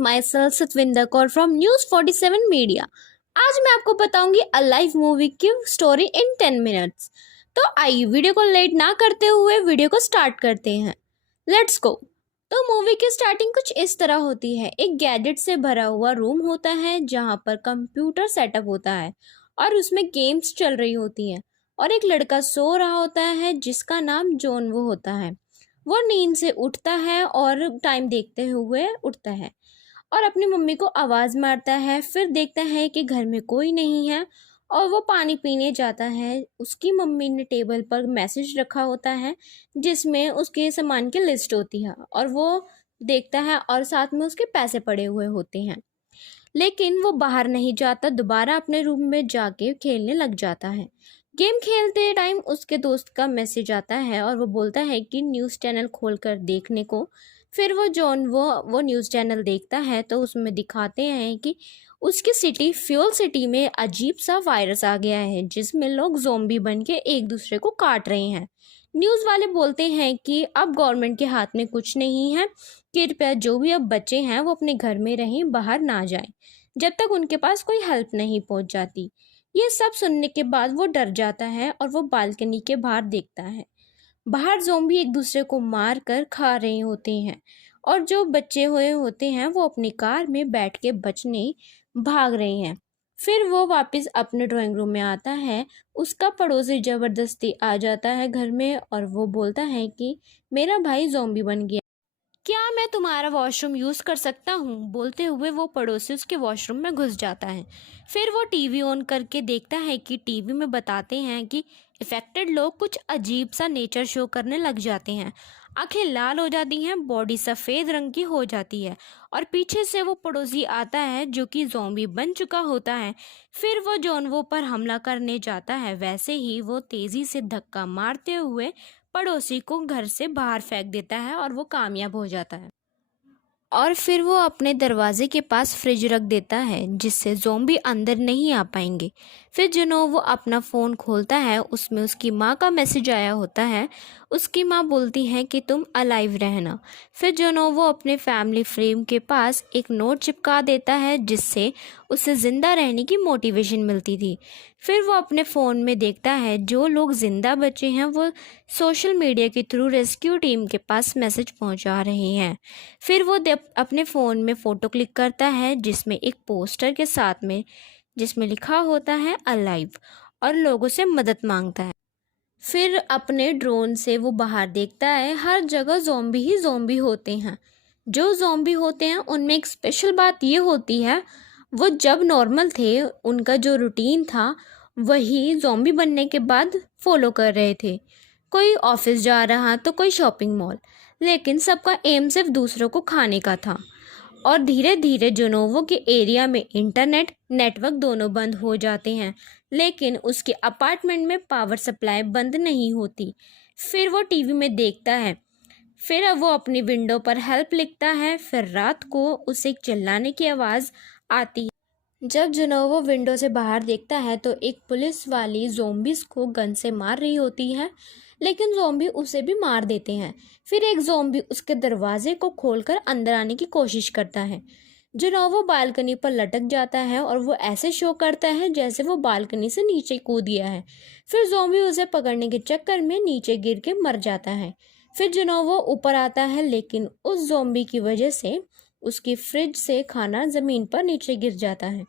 My self Satvinder Kaur from news 47 media. आज मैं आपको बताऊंगी अ लाइव मूवी की स्टोरी इन 10 मिनट्स। तो आइए वीडियो को लेट ना करते हुए वीडियो को स्टार्ट करते हैं। Let's go. तो मूवी की स्टार्टिंग कुछ इस तरह होती है। एक गैजेट से भरा हुआ रूम होता है जहाँ पर कंप्यूटर सेटअप होता है और उसमें गेम्स चल रही होती हैं और एक लड़का सो रहा होता है जिसका नाम जॉन वो होता है। वो नींद से उठता है और टाइम देखते हुए उठता है और अपनी मम्मी को आवाज़ मारता है। फिर देखता है कि घर में कोई नहीं है और वो पानी पीने जाता है। उसकी मम्मी ने टेबल पर मैसेज रखा होता है जिसमें उसके सामान की लिस्ट होती है और वो देखता है और साथ में उसके पैसे पड़े हुए होते हैं। लेकिन वो बाहर नहीं जाता, दोबारा अपने रूम में जाके खेलने लग जाता है। गेम खेलते टाइम उसके दोस्त का मैसेज आता है और वो बोलता है कि न्यूज़ चैनल खोलकर देखने को। फिर वो जॉन वो न्यूज़ चैनल देखता है तो उसमें दिखाते हैं कि उसकी सिटी फ्यूल सिटी में अजीब सा वायरस आ गया है जिसमें लोग ज़ोंबी बन के एक दूसरे को काट रहे हैं। न्यूज़ वाले बोलते हैं कि अब गवर्नमेंट के हाथ में कुछ नहीं है, कृपया जो भी अब बच्चे हैं वो अपने घर में रहें, बाहर ना जाएं जब तक उनके पास कोई हेल्प नहीं पहुंच जाती। ये सब सुनने के बाद वो डर जाता है और वो बालकनी के बाहर देखता है। बाहर ज़ोंबी एक दूसरे को मार कर खा रहे होते हैं और जो बच्चे हुए होते हैं वो अपनी कार में बैठ के बचने भाग रहे हैं। फिर वो वापस अपने ड्राइंग रूम में आता है। उसका पड़ोसी ज़बरदस्ती आ जाता है घर में और वो बोलता है कि मेरा भाई ज़ोंबी बन गया, क्या मैं तुम्हारा वॉशरूम यूज़ कर सकता हूँ। बोलते हुए वो पड़ोसी उसके वॉशरूम में घुस जाता है। फिर वो टीवी ऑन करके देखता है कि टीवी में बताते हैं कि इफेक्टेड लोग कुछ अजीब सा नेचर शो करने लग जाते हैं। आंखें लाल हो जाती हैं, बॉडी सफ़ेद रंग की हो जाती है और पीछे से वो पड़ोसी आता है जो कि ज़ॉम्बी बन चुका होता है। फिर वो जॉनवो पर हमला करने जाता है। वैसे ही वो तेज़ी से धक्का मारते हुए पड़ोसी को घर से बाहर फेंक देता है और वो कामयाब हो जाता है। और फिर वो अपने दरवाजे के पास फ्रिज रख देता है जिससे ज़ोंबी अंदर नहीं आ पाएंगे। फिर वो अपना फ़ोन खोलता है, उसमें उसकी माँ का मैसेज आया होता है। उसकी माँ बोलती है कि तुम अलाइव रहना। फिर वो अपने फैमिली फ्रेम के पास एक नोट चिपका देता है जिससे उसे ज़िंदा रहने की मोटिवेशन मिलती थी। फिर वो अपने फ़ोन में देखता है जो लोग ज़िंदा बचे हैं वो सोशल मीडिया के थ्रू रेस्क्यू टीम के पास मैसेज पहुंचा रहे हैं। फिर वो अपने फ़ोन में फ़ोटो क्लिक करता है जिसमें एक पोस्टर के साथ में जिसमें लिखा होता है अलाइव और लोगों से मदद मांगता है। फिर अपने ड्रोन से वो बाहर देखता है, हर जगह ज़ॉम्बी ही ज़ॉम्बी होते हैं। जो ज़ॉम्बी होते हैं उनमें एक स्पेशल बात ये होती है, वो जब नॉर्मल थे उनका जो रूटीन था वही ज़ॉम्बी बनने के बाद फॉलो कर रहे थे। कोई ऑफिस जा रहा तो कोई शॉपिंग मॉल, लेकिन सबका एम सिर्फ दूसरों को खाने का था। और धीरे धीरे जोनोवो के एरिया में इंटरनेट नेटवर्क दोनों बंद हो जाते हैं, लेकिन उसके अपार्टमेंट में पावर सप्लाई बंद नहीं होती। फिर वो टीवी में देखता है। फिर अब वो अपनी विंडो पर हेल्प लिखता है। फिर रात को उसे एक चिल्लाने की आवाज़ आती है। जब जोनोवो विंडो से बाहर देखता है तो एक पुलिस वाली ज़ोंबीज़ को गन से मार रही होती है, लेकिन ज़ोंबी उसे भी मार देते हैं। फिर एक ज़ोंबी उसके दरवाजे को खोलकर अंदर आने की कोशिश करता है। जोनोवो बालकनी पर लटक जाता है और वो ऐसे शो करता है जैसे वो बालकनी से नीचे कूद गया है। फिर ज़ोंबी उसे पकड़ने के चक्कर में नीचे गिर के मर जाता है। फिर जोनोवो ऊपर आता है, लेकिन उस ज़ोंबी की वजह से उसकी फ्रिज से खाना ज़मीन पर नीचे गिर जाता है।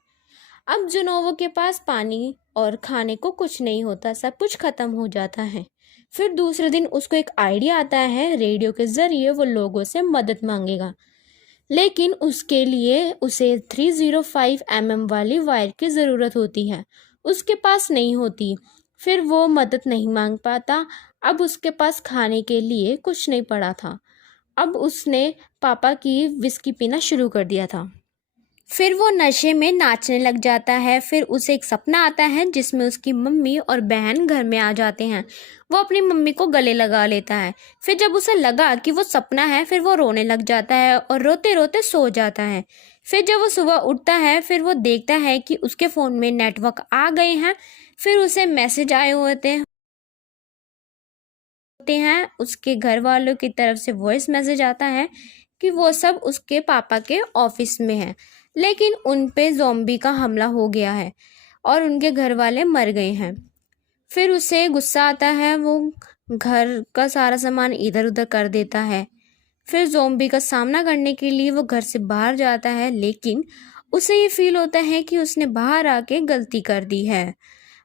अब जोनोवो के पास पानी और खाने को कुछ नहीं होता, सब कुछ ख़त्म हो जाता है। फिर दूसरे दिन उसको एक आइडिया आता है, रेडियो के ज़रिए वो लोगों से मदद मांगेगा, लेकिन उसके लिए उसे 305 वाली वायर की ज़रूरत होती है, उसके पास नहीं होती। फिर वो मदद नहीं मांग पाता। अब उसके पास खाने के लिए कुछ नहीं पड़ा था। अब उसने पापा की विस्की पीना शुरू कर दिया था। फिर वो नशे में नाचने लग जाता है। फिर उसे एक सपना आता है जिसमें उसकी मम्मी और बहन घर में आ जाते हैं। वो अपनी मम्मी को गले लगा लेता है। फिर जब उसे लगा कि वो सपना है फिर वो रोने लग जाता है और रोते रोते सो जाता है। फिर जब वो सुबह उठता है फिर वो देखता है कि उसके फ़ोन में नेटवर्क आ गए हैं। फिर उसे मैसेज आए होते हैं उसके घर वालों की तरफ से वॉइस मैसेज आता है कि वो सब उसके पापा के ऑफिस में हैं, लेकिन उन पे ज़ॉम्बी का हमला हो गया है और उनके घर वाले मर गए हैं। फिर उसे गुस्सा आता है, वो घर का सारा सामान इधर उधर कर देता है। फिर ज़ॉम्बी का सामना करने के लिए वो घर से बाहर जाता है, लेकिन उसे ये फील होता है कि उसने बाहर आके गलती कर दी है।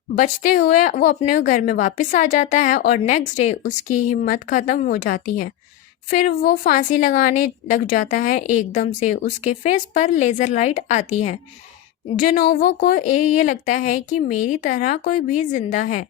बचते हुए वो अपने घर में वापस आ जाता है और नेक्स्ट डे उसकी हिम्मत ख़त्म हो जाती है। फिर वो फांसी लगाने लग जाता है। एकदम से उसके फेस पर लेज़र लाइट आती है। जेनोवो को ये लगता है कि मेरी तरह कोई भी जिंदा है।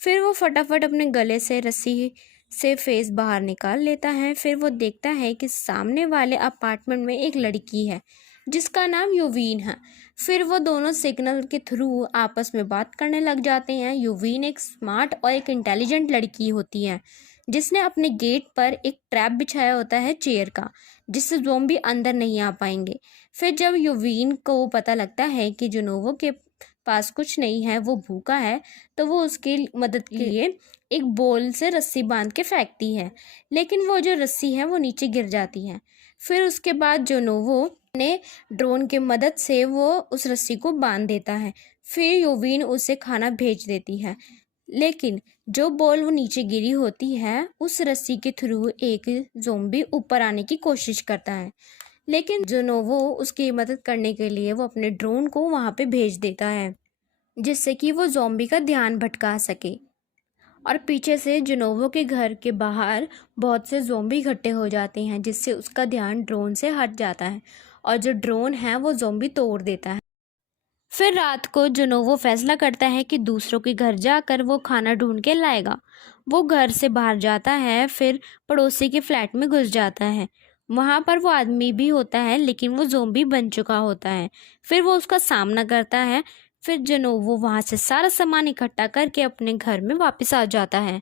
फिर वो फटाफट अपने गले से रस्सी से फेस बाहर निकाल लेता है। फिर वो देखता है कि सामने वाले अपार्टमेंट में एक लड़की है जिसका नाम यूवीन है। फिर वो दोनों सिग्नल के थ्रू आपस में बात करने लग जाते हैं। यूवीन एक स्मार्ट और एक इंटेलिजेंट लड़की होती है जिसने अपने गेट पर एक ट्रैप बिछाया होता है चेयर का, जिससे ज़ॉम्बी अंदर नहीं आ पाएंगे। फिर जब यूवीन को पता लगता है कि जेनोवो के पास कुछ नहीं है, वो भूखा है, तो वो उसकी मदद के लिए एक बोल से रस्सी बांध के फेंकती है, लेकिन वो जो रस्सी है वो नीचे गिर जाती है। फिर उसके बाद जेनोवो ने ड्रोन के मदद से वो उस रस्सी को बांध देता है। फिर यूवीन उसे खाना भेज देती है, लेकिन जो बॉल वो नीचे गिरी होती है उस रस्सी के थ्रू एक ज़ॉम्बी ऊपर आने की कोशिश करता है, लेकिन जेनोवो उसकी मदद करने के लिए वो अपने ड्रोन को वहाँ पे भेज देता है जिससे कि वो ज़ॉम्बी का ध्यान भटका सके। और पीछे से जेनोवो के घर के बाहर बहुत से ज़ॉम्बी इकट्ठे हो जाते हैं, जिससे उसका ध्यान ड्रोन से हट जाता है और जो ड्रोन है वो ज़ॉम्बी तोड़ देता है। फिर रात को जेनोवो फैसला करता है कि दूसरों के घर जाकर वो खाना ढूंढ के लाएगा। वो घर से बाहर जाता है, फिर पड़ोसी के फ्लैट में घुस जाता है। वहाँ पर वो आदमी भी होता है, लेकिन वो ज़ॉम्बी बन चुका होता है। फिर वो उसका सामना करता है। फिर जेनोवो वहाँ से सारा सामान इकट्ठा करके अपने घर में वापस आ जाता है।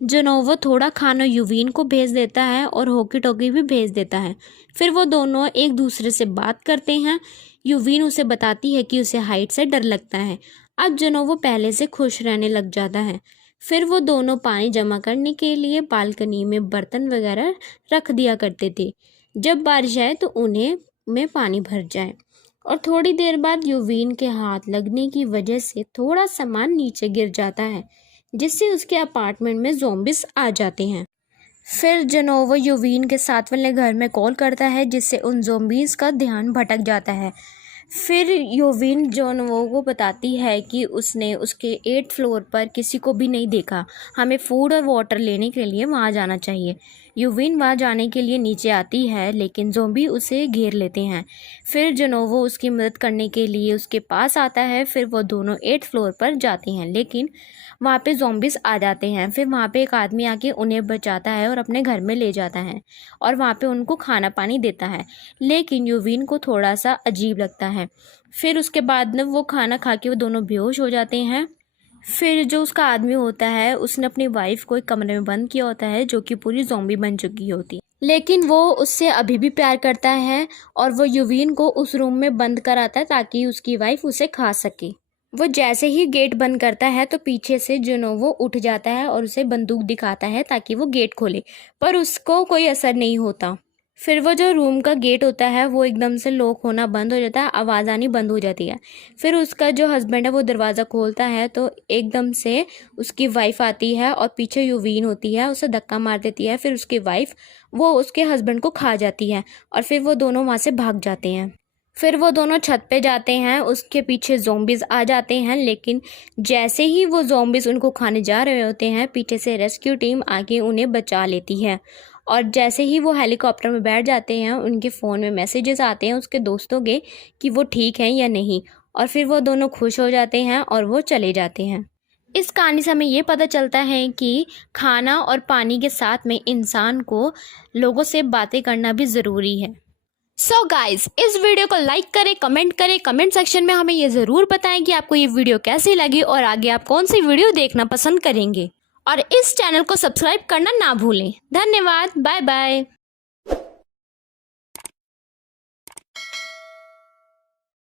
जेनोवो थोड़ा खाना यूवीन को भेज देता है और होकी टोकी भी भेज देता है। फिर वो दोनों एक दूसरे से बात करते हैं। यूवीन उसे बताती है कि उसे हाइट से डर लगता है। अब जेनोवो पहले से खुश रहने लग जाता है। फिर वो दोनों पानी जमा करने के लिए बालकनी में बर्तन वगैरह रख दिया करते थे, जब बारिश आए तो उन्हें में पानी भर जाए। और थोड़ी देर बाद यूवीन के हाथ लगने की वजह से थोड़ा सामान नीचे गिर जाता है, जिससे उसके अपार्टमेंट में ज़ॉम्बिस आ जाते हैं। फिर जेनोवो यूवीन के साथ वाले घर में कॉल करता है, जिससे उन ज़ॉम्बीज का ध्यान भटक जाता है। फिर यूवीन जेनोवो को बताती है कि उसने उसके 8th फ्लोर पर किसी को भी नहीं देखा, हमें फूड और वाटर लेने के लिए वहाँ जाना चाहिए। यूवीन वहाँ जाने के लिए नीचे आती है, लेकिन ज़ॉम्बी उसे घेर लेते हैं। फिर जेनोवो उसकी मदद करने के लिए उसके पास आता है। फिर वो दोनों 8th फ्लोर पर जाते हैं, लेकिन वहाँ पे ज़ॉम्बिस आ जाते हैं। फिर वहाँ पे एक आदमी आके उन्हें बचाता है और अपने घर में ले जाता है और वहाँ पे उनको खाना पानी देता है, लेकिन यूवीन को थोड़ा सा अजीब लगता है। फिर उसके बाद में वो खाना खा के वो दोनों बेहोश हो जाते हैं। फिर जो उसका आदमी होता है उसने अपनी वाइफ को एक कमरे में बंद किया होता है, जो कि पूरी ज़ॉम्बी बन चुकी होती है, लेकिन वो उससे अभी भी प्यार करता है और वो यूवीन को उस रूम में बंद कराता है ताकि उसकी वाइफ उसे खा सके। वो जैसे ही गेट बंद करता है तो पीछे से जेनोवो उठ जाता है और उसे बंदूक दिखाता है ताकि वो गेट खोले, पर उसको कोई असर नहीं होता। फिर वो जो रूम का गेट होता है वो एकदम से लॉक होना बंद हो जाता है, आवाज़ आनी बंद हो जाती है। फिर उसका जो हस्बैंड है वो दरवाज़ा खोलता है तो एकदम से उसकी वाइफ आती है और पीछे यूवीन होती है, उसे धक्का मार देती है। फिर उसकी वाइफ वो उसके हस्बैंड को खा जाती है और फिर वो दोनों वहाँ से भाग जाते हैं। फिर वो दोनों छत पे जाते हैं, उसके पीछे ज़ॉम्बीज़ आ जाते हैं, लेकिन जैसे ही वो ज़ॉम्बीज़ उनको खाने जा रहे होते हैं, पीछे से रेस्क्यू टीम आके उन्हें बचा लेती है। और जैसे ही वो हेलीकॉप्टर में बैठ जाते हैं, उनके फ़ोन में मैसेजेस आते हैं उसके दोस्तों के कि वो ठीक हैं या नहीं, और फिर वो दोनों खुश हो जाते हैं और वो चले जाते हैं। इस कहानी से हमें ये पता चलता है कि खाना और पानी के साथ में इंसान को लोगों से बातें करना भी ज़रूरी है। सो गाइज, इस वीडियो को लाइक करें, कमेंट करें, कमेंट सेक्शन में हमें ये ज़रूर बताएं कि आपको ये वीडियो कैसी लगी और आगे आप कौन सी वीडियो देखना पसंद करेंगे। और इस चैनल को सब्सक्राइब करना ना भूलें। धन्यवाद, बाय बाय।